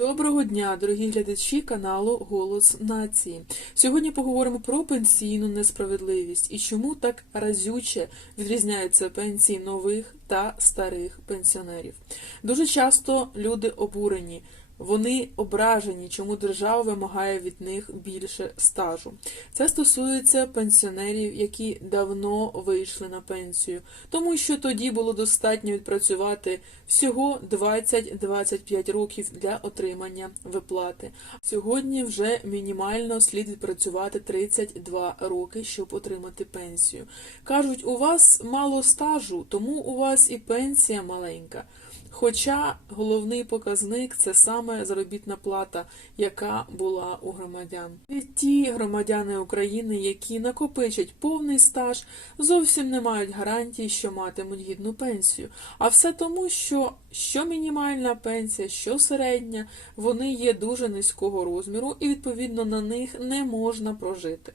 Доброго дня, дорогі глядачі каналу Голос Нації. Сьогодні поговоримо про пенсійну несправедливість і чому так разюче відрізняються пенсії нових та старих пенсіонерів. Дуже часто люди обурені. Вони ображені, чому держава вимагає від них більше стажу. Це стосується пенсіонерів, які давно вийшли на пенсію, тому що тоді було достатньо відпрацювати всього 20-25 років для отримання виплати. Сьогодні вже мінімально слід відпрацювати 32 роки, щоб отримати пенсію. Кажуть, у вас мало стажу, тому у вас і пенсія маленька. Хоча головний показник це саме заробітна плата, яка була у громадян. І ті громадяни України, які накопичать повний стаж, зовсім не мають гарантії, що матимуть гідну пенсію. А все тому, що що мінімальна пенсія, що середня, вони є дуже низького розміру, і відповідно на них не можна прожити.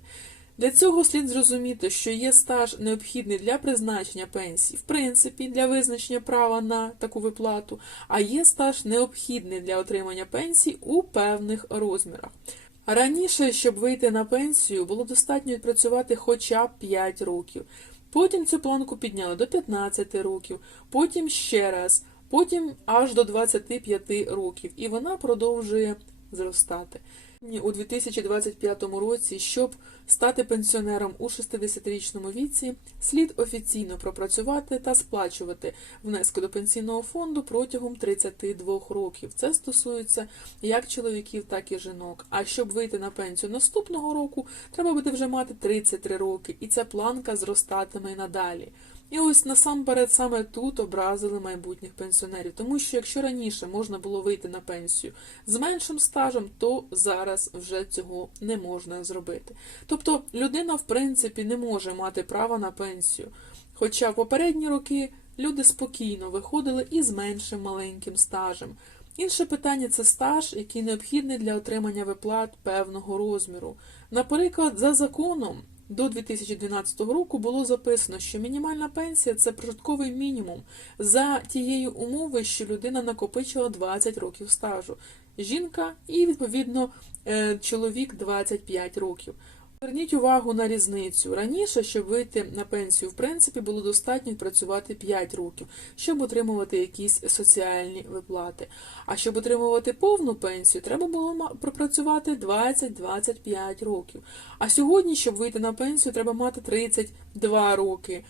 Для цього слід зрозуміти, що є стаж необхідний для призначення пенсії, в принципі, для визначення права на таку виплату, а є стаж необхідний для отримання пенсії у певних розмірах. Раніше, щоб вийти на пенсію, було достатньо відпрацювати хоча б 5 років. Потім цю планку підняли до 15 років, потім ще раз, потім аж до 25 років, і вона продовжує зростати. У 2025 році, щоб стати пенсіонером у 60-річному віці, слід офіційно пропрацювати та сплачувати внески до пенсійного фонду протягом 32 років. Це стосується як чоловіків, так і жінок. А щоб вийти на пенсію наступного року, треба буде вже мати 33 роки, і ця планка зростатиме надалі. І ось насамперед саме тут образили майбутніх пенсіонерів, тому що якщо раніше можна було вийти на пенсію з меншим стажем, то зараз вже цього не можна зробити. Тобто людина, в принципі, не може мати права на пенсію. Хоча в попередні роки люди спокійно виходили і з меншим маленьким стажем. Інше питання це стаж, який необхідний для отримання виплат певного розміру. Наприклад, за законом. До 2012 року було записано, що мінімальна пенсія це прожитковий мінімум за тією умови, що людина накопичила 20 років стажу. Жінка і, відповідно, е, чоловік 25 років. Зверніть увагу на різницю. Раніше, щоб вийти на пенсію, в принципі, було достатньо працювати 5 років, щоб отримувати якісь соціальні виплати. А щоб отримувати повну пенсію, треба було пропрацювати 20-25 років. А сьогодні, щоб вийти на пенсію, треба мати 32 роки.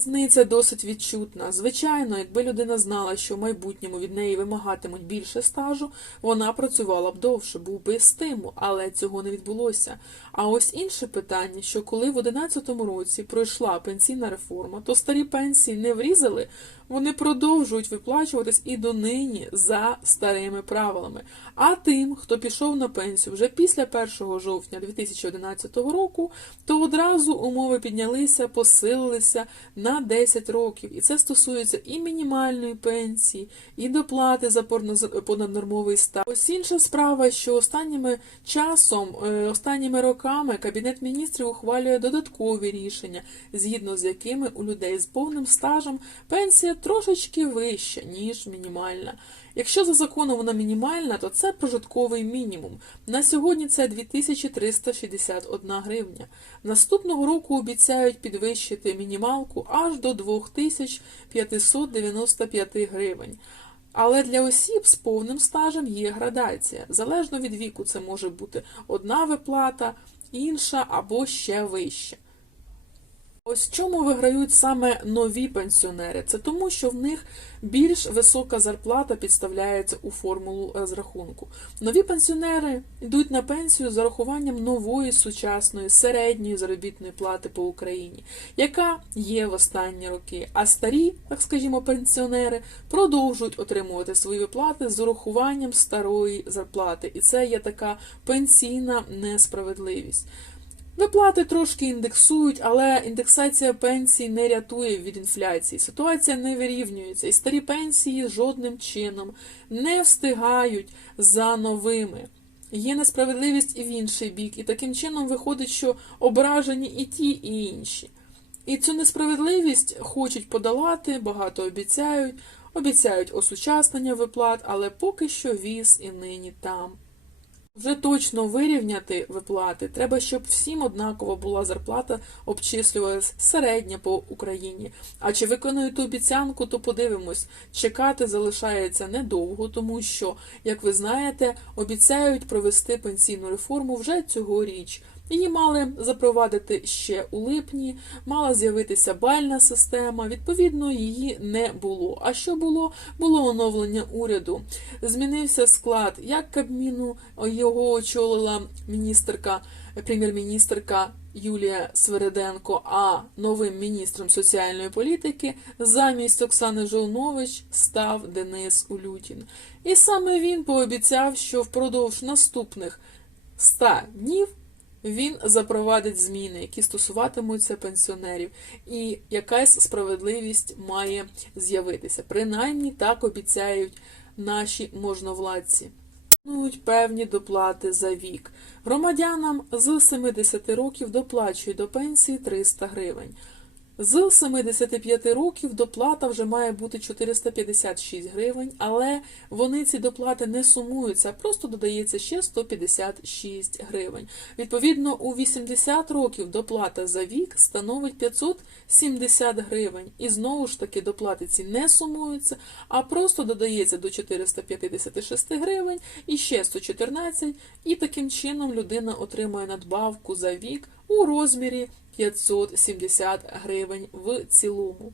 Різниця досить відчутна. Звичайно, якби людина знала, що в майбутньому від неї вимагатимуть більше стажу, вона працювала б довше, був би стимул, але цього не відбулося. А ось інше питання: що коли в 2011 році пройшла пенсійна реформа, то старі пенсії не врізали, вони продовжують виплачуватись і донині за старими правилами. А тим, хто пішов на пенсію вже після 1 жовтня 2011 року, то одразу умови піднялися, посилилися на 10 років. І це стосується і мінімальної пенсії, і доплати за понаднормовий стаж. Ось інша справа, що останніми часом, е, останніми роками Кабінет міністрів ухвалює додаткові рішення, згідно з якими у людей з повним стажем пенсія трошечки вища, ніж мінімальна. Якщо за законом вона мінімальна, то це прожитковий мінімум. На сьогодні це 2361 гривня. Наступного року обіцяють підвищити мінімалку аж до 2595 гривень. Але для осіб з повним стажем є градація. Залежно від віку, це може бути одна виплата, інша або ще вища. Ось чому виграють саме нові пенсіонери? Це тому, що в них більш висока зарплата підставляється у формулу розрахунку. Нові пенсіонери йдуть на пенсію з зарахуванням нової сучасної середньої заробітної плати по Україні, яка є в останні роки. А старі, так скажімо, пенсіонери продовжують отримувати свої виплати з урахуванням старої зарплати. І це є така пенсійна несправедливість. Виплати трошки індексують, але індексація пенсій не рятує від інфляції. Ситуація не вирівнюється, і старі пенсії жодним чином не встигають за новими. Є несправедливість і в інший бік, і таким чином виходить, що ображені і ті, і інші. І цю несправедливість хочуть подолати, багато обіцяють. Обіцяють осучаснення виплат, але поки що віз і нині там. Вже точно вирівняти виплати. Треба, щоб всім однаково була зарплата, обчислювалася середня по Україні. А чи виконують обіцянку, то подивимось. Чекати залишається недовго, тому що, як ви знаєте, обіцяють провести пенсійну реформу вже цьогоріч. Її мали запровадити ще у липні, мала з'явитися бальна система. Відповідно, її не було. А що було? Було оновлення уряду. Змінився склад як Кабміну, його очолила міністерка, прем'єр-міністерка Юлія Свереденко, а новим міністром соціальної політики замість Оксани Жолнович став Денис Улютін. І саме він пообіцяв, що впродовж наступних 100 днів він запровадить зміни, які стосуватимуться пенсіонерів, і якась справедливість має з'явитися. Принаймні так обіцяють наші можновладці. Існують певні доплати за вік. Громадянам з 70 років доплачують до пенсії 300 гривень. З 75 років доплата вже має бути 456 гривень, але вони ці доплати не сумуються, просто додається ще 156 гривень. Відповідно, у 80 років доплата за вік становить 570 гривень. І знову ж таки доплати ці не сумуються, а просто додається до 456 гривень і ще 114, і таким чином людина отримує надбавку за вік у розмірі 570 гривень в цілому.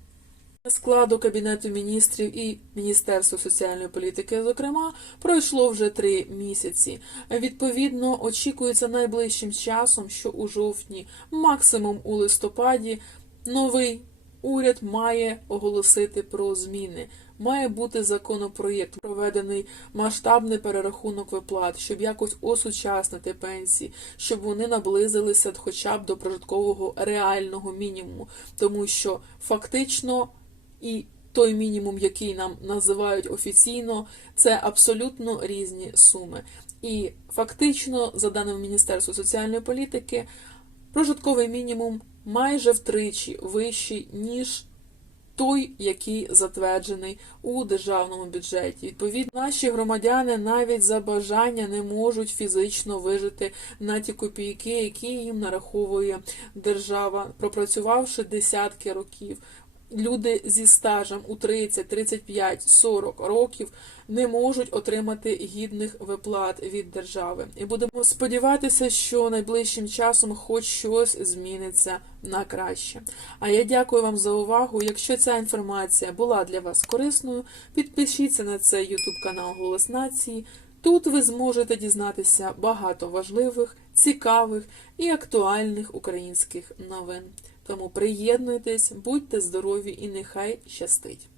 Складу Кабінету міністрів і Міністерства соціальної політики, зокрема, пройшло вже три місяці. Відповідно, очікується найближчим часом, що у жовтні, максимум у листопаді, новий уряд має оголосити про зміни. Має бути законопроєкт, проведений масштабний перерахунок виплат, щоб якось осучаснити пенсії, щоб вони наблизилися хоча б до прожиткового реального мінімуму, тому що фактично і той мінімум, який нам називають офіційно, це абсолютно різні суми. І фактично, за даними Міністерства соціальної політики, прожитковий мінімум майже втричі вищий, ніж той, який затверджений у державному бюджеті. Відповідно, наші громадяни навіть за бажання не можуть фізично вижити на ті копійки, які їм нараховує держава, пропрацювавши десятки років. Люди зі стажем у 30, 35, 40 років не можуть отримати гідних виплат від держави. І будемо сподіватися, що найближчим часом хоч щось зміниться на краще. А я дякую вам за увагу. Якщо ця інформація була для вас корисною, підпишіться на цей YouTube канал Голос Нації. Тут ви зможете дізнатися багато важливих, цікавих і актуальних українських новин. Тому приєднуйтесь, будьте здорові і нехай щастить!